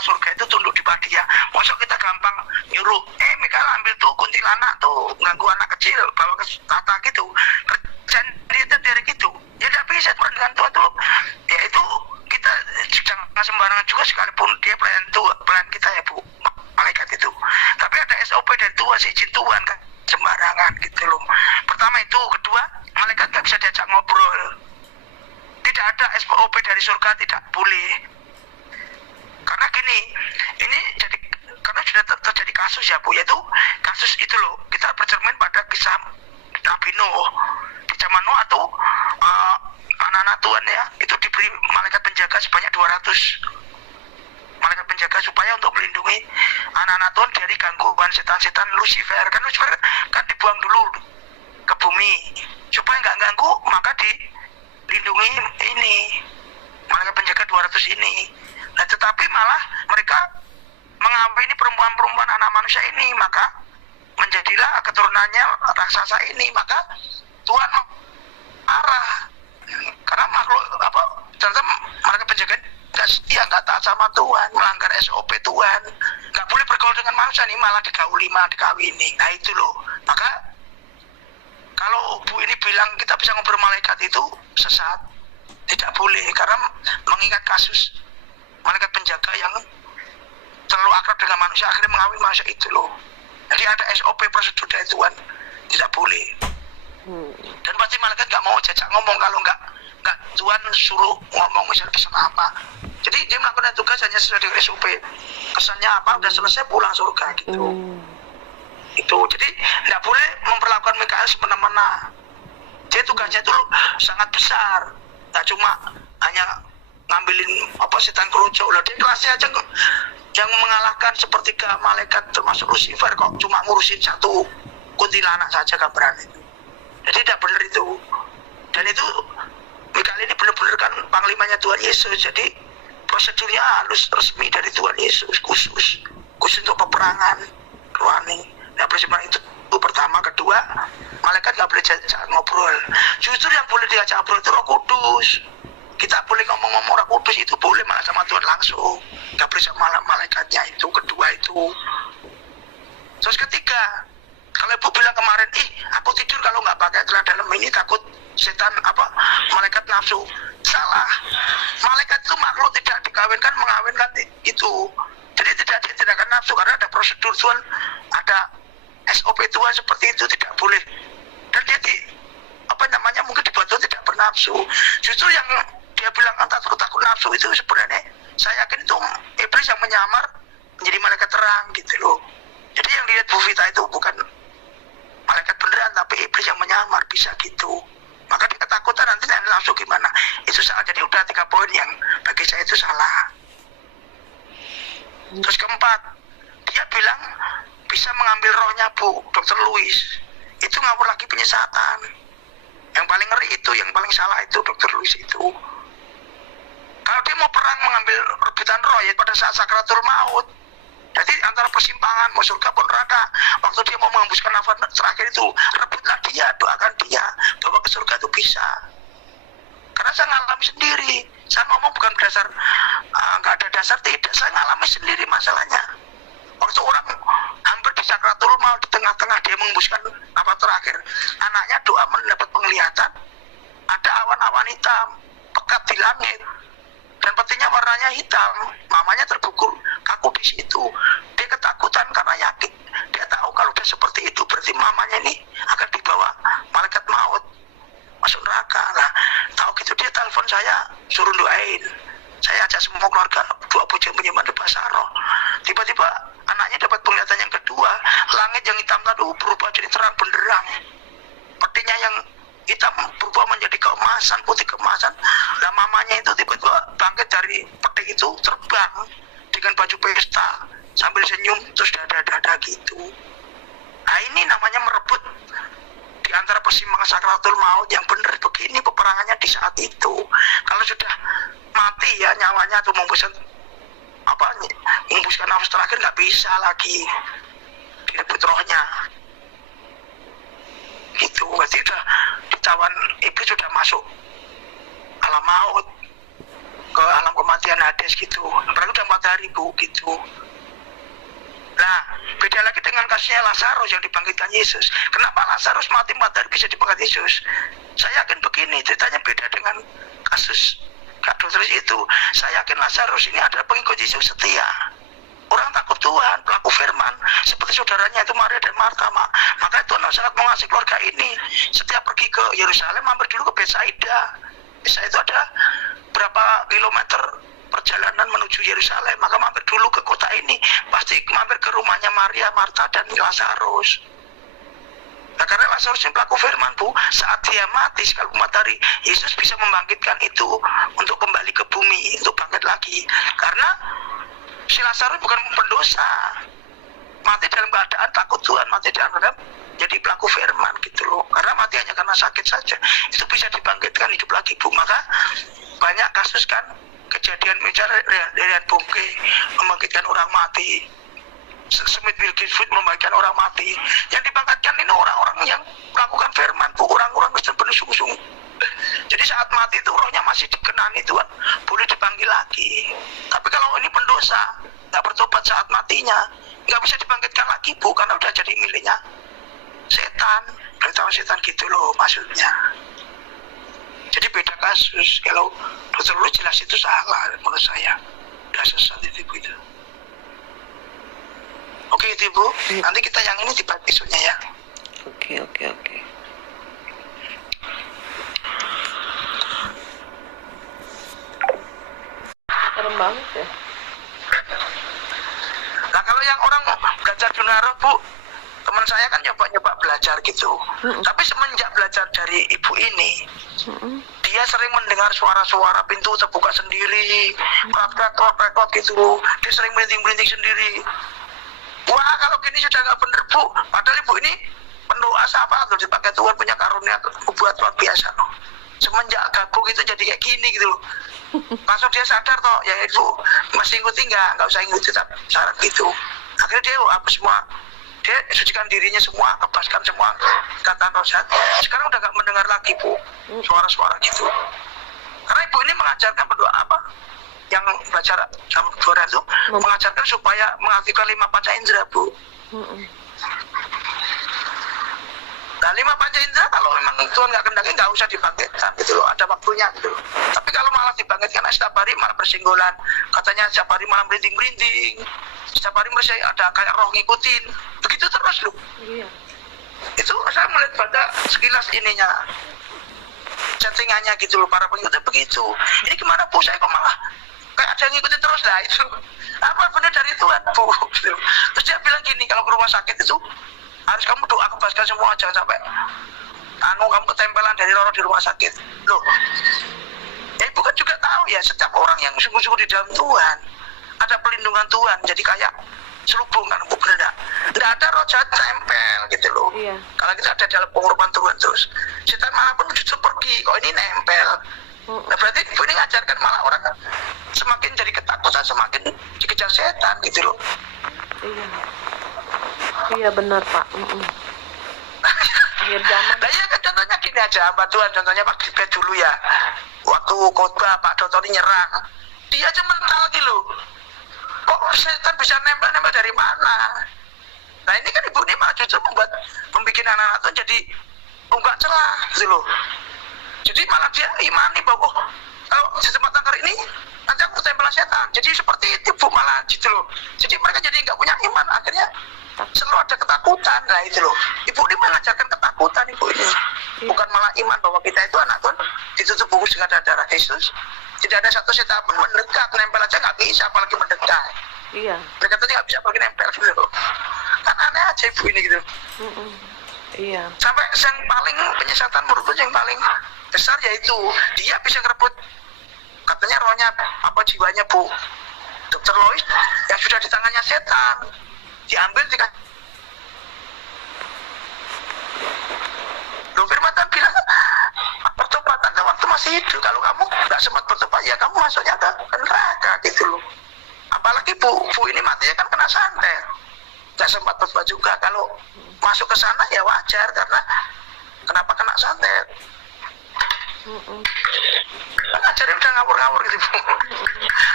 orang surga itu tunduk di dia. Masa kita gampang nyuruh, Mikael ambil tuh kuntilanak tuh, ganggu anak kecil, bawa ke tata gitu. Kerjaan dia dari gitu. Ya tidak bisa dengan Tuhan tuh. Ya itu kita jangan sembarangan juga sekalipun dia pelayan kita ya Bu, malaikat itu. Tapi ada SOP dari Tuhan, izin Tuhan kan sembarangan gitu loh. Pertama itu, kedua malaikat nggak bisa diajak ngobrol. Tidak ada SOP dari surga, tidak boleh. Karena gini, ini jadi karena sudah terjadi kasus ya Bu, yaitu kasus itu loh. Kita bercermin pada kisah Nabi Nuh. Di zaman Nuh atau anak-anak Tuhan ya, itu diberi malaikat penjaga sebanyak 200 malaikat penjaga supaya untuk melindungi anak-anak Tuhan dari gangguan setan-setan Lucifer. Kan Lucifer kan dibuang dulu ke bumi supaya nggak ganggu, maka dilindungi ini malaikat penjaga 200 ini. Nah tetapi malah mereka mengawini perempuan-perempuan anak manusia ini, maka menjadilah keturunannya raksasa ini. Maka Tuhan marah karena makhluk ternyata mereka penjaga nggak setia, nggak taat sama Tuhan, melanggar SOP Tuhan, nggak boleh bergaul dengan manusia nih, malah digauli, malah dikawini. Nah itu loh. Maka kalau Bu ini bilang kita bisa ngobrol malaikat itu sesat, tidak boleh, karena mengingat kasus malaikat penjaga yang terlalu akrab dengan manusia akhirnya mengawini manusia itu loh. Jadi ada SOP prosedur dari Tuhan, tidak boleh. Dan pasti malaikat nggak mau jajak ngomong kalau nggak Tuhan suruh ngomong misalnya pesan apa. Jadi dia melakukan tugas hanya sesuai dengan SOP. Pesannya apa udah selesai pulang surga gitu. Itu jadi nggak boleh memperlakukan Mikael semena-mena. Jadi tugasnya itu sangat besar. Nggak cuma hanya ngambilin setan keruncuk lah. Dia kelasnya aja yang mengalahkan sepertiga malaikat termasuk Lucifer kok cuma ngurusin satu kuntilanak saja gambaran itu. Jadi tidak benar itu. Dan itu Mikael ini benar-benar kan panglimanya Tuhan Yesus. Jadi prosedurnya harus resmi dari Tuhan Yesus, khusus untuk peperangan rohani. Nah persiapan itu pertama. Kedua, malaikat nggak boleh ngobrol. Justru yang boleh diajak ngobrol itu Roh Kudus. Kita boleh ngomong-ngomong Roh Kudus, itu boleh malah sama Tuhan langsung. Nggak boleh sama malaikatnya itu. Kedua itu. Terus ketiga, kalau Ibu bilang kemarin, aku tidur kalau nggak pakai celana dalam ini takut setan malaikat nafsu. Salah. Malaikat itu makhluk tidak dikawinkan, mengawinkan itu. Jadi tidak akan nafsu karena ada prosedur Tuhan, ada SOP Tuhan seperti itu, tidak boleh. Dan dia mungkin dibuat Tuhan tidak bernafsu. Justru yang dia bilang takut nafsu itu sebenarnya saya yakin itu iblis yang menyamar menjadi malaikat terang gitu loh. Jadi yang dilihat Bu Vita itu bukan malaikat beneran tapi iblis yang menyamar, bisa gitu. Maka dia ketakutan nanti nafsu gimana. Itu salah. Jadi udah 3 poin yang bagi saya itu salah. Terus keempat, dia bilang bisa mengambil rohnya Bu Dr. Louis. Itu ngawur lagi penyesatan. Yang paling ngeri itu, yang paling salah itu Dr. Louis itu. Kalau dia mau perang mengambil rebutan roh ya pada saat sakratul maut. Jadi antara persimpangan mau surga pun neraka, waktu dia mau menghembuskan nafas terakhir itu, rebutlah dia, doakan dia bahwa ke surga itu bisa. Karena saya ngalami sendiri. Saya ngomong bukan berdasar nggak ada dasar, tidak. Saya ngalami sendiri masalahnya. Waktu orang hampir di sakratul maut, di tengah-tengah dia menghembuskan nafas terakhir, anaknya doa mendapat penglihatan, ada awan-awan hitam pekat di langit. Dan petinya warnanya hitam, mamanya terbukur kaku di situ. Dia ketakutan karena yakin, dia tahu kalau dia seperti itu berarti mamanya ini akan dibawa malaikat maut masuk neraka. Nah, tahu gitu dia telepon saya suruh doain. Saya ajak semua keluarga, 2 bujang penyembah di Basaro. Tiba-tiba anaknya dapat penglihatan yang kedua, langit yang hitam tadi berubah jadi terang benderang. Petinya yang hitam berubah menjadi keemasan, putih keemasan. Dan mamanya itu tiba-tiba bangkit dari peti itu, terbang dengan baju pesta sambil senyum terus dada-dada gitu. Nah ini namanya merebut di antara persimpangan sakratul maut. Yang benar begini peperangannya di saat itu. Kalau sudah mati ya nyawanya atau menghembuskan nafas terakhir nggak bisa lagi direbut rohnya. Gitu, berarti udah ditawan iblis, sudah masuk alam maut, ke alam kematian Hades gitu. Apalagi udah 4 hari hari, Bu, gitu. Nah, beda lagi dengan kasusnya Lazarus yang dibangkitkan Yesus. Kenapa Lazarus mati 4 hari bisa dibangkitkan Yesus? Saya yakin begini, ceritanya beda dengan kasus Kak Dokter itu. Saya yakin Lazarus ini adalah pengikut Yesus setia. Orang takut Tuhan, pelaku firman, seperti saudaranya itu Maria dan Marta. Maka Tuhan sangat mengasihi keluarga ini. Setiap pergi ke Yerusalem, mampir dulu ke Betsaida. Betsaida itu ada berapa kilometer perjalanan menuju Yerusalem, maka mampir dulu ke kota ini, pasti mampir ke rumahnya Maria, Marta, dan Lazarus. Nah, karena Lazarus yang pelaku firman, Bu, saat dia mati sekalipun matahari, Yesus bisa membangkitkan itu untuk kembali ke bumi, untuk bangkit lagi. Karena si Lazarus bukan pendosa, mati dalam keadaan takut Tuhan, mati dalam keadaan jadi pelaku firman gitu loh. Karena mati hanya karena sakit saja, itu bisa dibangkitkan hidup lagi, Bu. Maka banyak kasus kan, kejadian misalnya Reinhard Bonnke membangkitkan orang mati, Smith Wigglesworth membangkitkan orang mati. Yang dibangkitkan ini orang-orang yang melakukan firman, Bu, orang-orang Kristen penuh sungguh-sungguh. Jadi saat mati itu rohnya masih dikenani Tuhan, boleh dipanggil lagi. Tapi kalau ini pendosa, nggak bertobat saat matinya, nggak bisa dibangkitkan lagi, Bu, karena udah jadi miliknya setan. Beritahu setan gitu loh maksudnya. Jadi beda kasus. Kalau Dokter Lulu jelas itu salah menurut saya. Udah sesat itu, Bu, itu. Oke itu, Bu. Nanti kita yang ini dibahas besoknya ya. Oke. Serem banget ya. Nah, kalau yang orang belajar dunia roh, Bu, teman saya kan nyoba belajar gitu. Tapi semenjak belajar dari ibu ini, dia sering mendengar suara-suara pintu terbuka sendiri, krek gitu. Dia sering merinding-merinding sendiri. Wah, kalau gini sudah nggak bener, Bu. Padahal ibu ini pendoa sahabat loh, dipakai Tuhan, punya karunia buat luar biasa loh. Semenjak gabung itu jadi kayak gini gitu loh. Langsung dia sadar toh, ya ibu masih ikuti nggak usah ikuti syarat gitu. Akhirnya dia apa semua, dia sucikan dirinya semua, kebaskan semua kata rohsat. Sekarang udah nggak mendengar lagi, Bu, suara-suara gitu. Karena ibu ini mengajarkan berdoa apa? Yang belajar sama Tuhan itu mengajarkan supaya mengaktifkan 5 panca indera, Bu. Nah, 5 panca indera kalau memang Tuhan nggak kendaki nggak usah dibangkitkan gitu loh, ada waktunya gitu loh. Tapi kalau malah dibangkitkan setiap hari malah bersinggolan, katanya setiap hari malah merinding-merinding, setiap hari merasa ada kayak roh ngikutin, begitu terus loh. Iya. Itu saya melihat pada sekilas ininya, settingannya gitu loh, para pengikutnya begitu. Ini gimana, Bu, saya kok malah kayak ada yang ngikutin terus lah itu. Apa benar dari Tuhan, Bu? Terus dia bilang gini, kalau ke rumah sakit itu harus kamu doa kebaskan semua, jangan sampai kamu ketempelan dari roh di rumah sakit. Loh, ya ibu kan juga tahu ya, setiap orang yang sungguh-sungguh di dalam Tuhan ada pelindungan Tuhan, jadi kayak selubung kan, Bu, benar nggak ada roh jahat tempel gitu loh. Iya. Kalau kita ada dalam pengorbanan Tuhan terus, setan manapun justru pergi, kok ini nempel. Nah, berarti ibu ini ngajarkan malah orang semakin jadi ketakutan, semakin dikejar setan gitu loh. Iya benar, Pak. Akhir zaman. Nah iya kan contohnya gini aja, Mbak Tuhan, contohnya Pak Gibet dulu ya, waktu khotbah Pak Dotoni nyerang, dia aja mental gitu. Kok setan bisa nempel-nempel dari mana? Nah ini kan ibu ini malah justru membuat anak-anak itu jadi enggak celah gitu loh. Jadi malah dia imani bahwa kalau di tempat tangkar ini nanti aku tempelan setan. Jadi seperti itu, Bu, malah gitu loh. Jadi mereka jadi nggak punya iman, akhirnya selalu ada ketakutan. Nah itu loh, ibu ini mengajarkan ketakutan, ibu ini bukan malah iman bahwa kita itu anak Tuhan, ditutup bungkus dengan darah Yesus. Tidak ada satu setan pun mendekat, nempel aja nggak bisa, apalagi mendekat. Iya. Mereka tadi nggak bisa apalagi nempel gitu loh. Kan aneh aja ibu ini gitu. Iya. Sampai yang paling penyesatan menurutku yang paling besar yaitu dia bisa ngerebut katanya rohnya apa jiwanya, Bu, Dr. Lois yang sudah di tangannya setan, diambil Loh, firman Tuhan bilang pertobatan waktu masih hidup, kalau kamu nggak sempat bertobat ya kamu masuknya ke neraka gitu loh. Apalagi Bu ini matinya kan kena santet, nggak sempat bertobat juga. Kalau masuk ke sana ya wajar, karena kenapa kena santet. Ajarin udah ngawur-ngawur gitu Bu.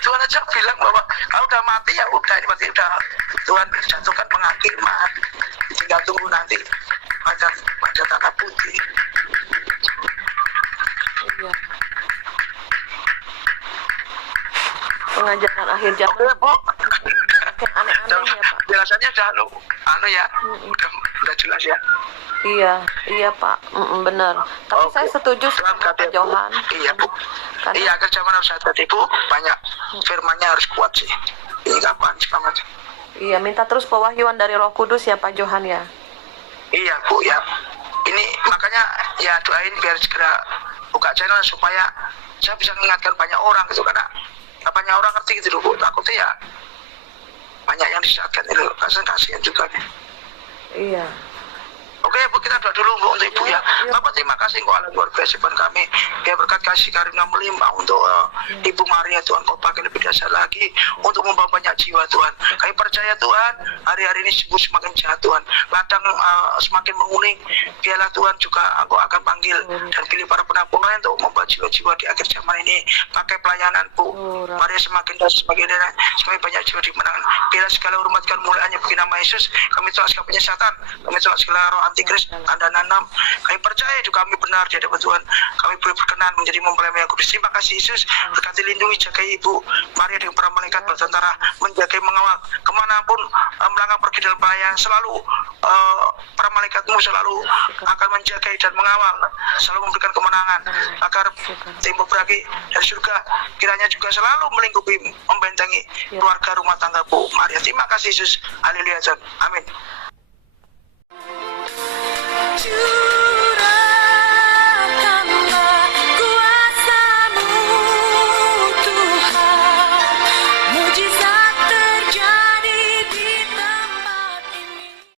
Tuhan aja bilang bahwa kalau udah mati ya udah, ini berarti udah Tuhan jatuhkan penghakiman, tinggal tunggu nanti pada tanah putih. Iya. Pengajaran akhir zaman Oke Bu, makin aneh-aneh ya Pak. jelasannya udah ya, udah jelas ya. Iya Pak, benar. Tapi Oke. saya setuju Dalam sama Pak kata Bu. Johan. Iya Bu. Karena Iya, kerja harus hati-hati Bu, banyak firmannya harus kuat sih. Ini kapan semangat. iya, minta terus pewahyuan dari Roh Kudus ya Pak Johan ya. Iya Bu ya. Ini makanya ya doain biar segera buka channel supaya saya bisa mengingatkan banyak orang gitu, karena banyak orang ngerti gitu loh Bu. Takutnya ya banyak yang disesatkan itu, kasihan juga nih. Iya. Oke Bu, kita doa dulu Bu untuk Ibu ya. Iya. Bapak terima kasih kok Allah luar biasa Tuhan kami. Biar berkat kasih karunia melimpah untuk Ibu Maria Tuhan, kau pakai lebih dasar lagi untuk membawa banyak jiwa Tuhan. Kami percaya Tuhan, hari-hari ini semakin jahat Tuhan. Ladang semakin menguning. Biarlah Tuhan juga aku akan panggil dan pilih para penampung lain untuk membawa jiwa-jiwa di akhir zaman ini. Pakai pelayanan Bu. Maria semakin dan semakin banyak jiwa dimenangkan. Biarlah segala hormat dan kemuliaannya bagi nama Yesus. Kami tolak segala penyesatan. Kami tolak segala roh antikris, tanda nanam. Kami percaya itu kami benar di hadapan Tuhan. Kami boleh berkenan menjadi mempelai yang kudus. Terima kasih Yesus. Berkati lindungi, jaga Ibu Maria dengan para malaikat bertentara, menjaga mengawal kemanapun melangkah pergi dalam pelayanan. Selalu para malaikatmu selalu akan menjaga dan mengawal, selalu memberikan kemenangan agar tembok berakhir dari surga kiranya juga selalu melingkupi, membentengi keluarga rumah tangga Bu Maria. Terima kasih Yesus. Haleluya. Amin. You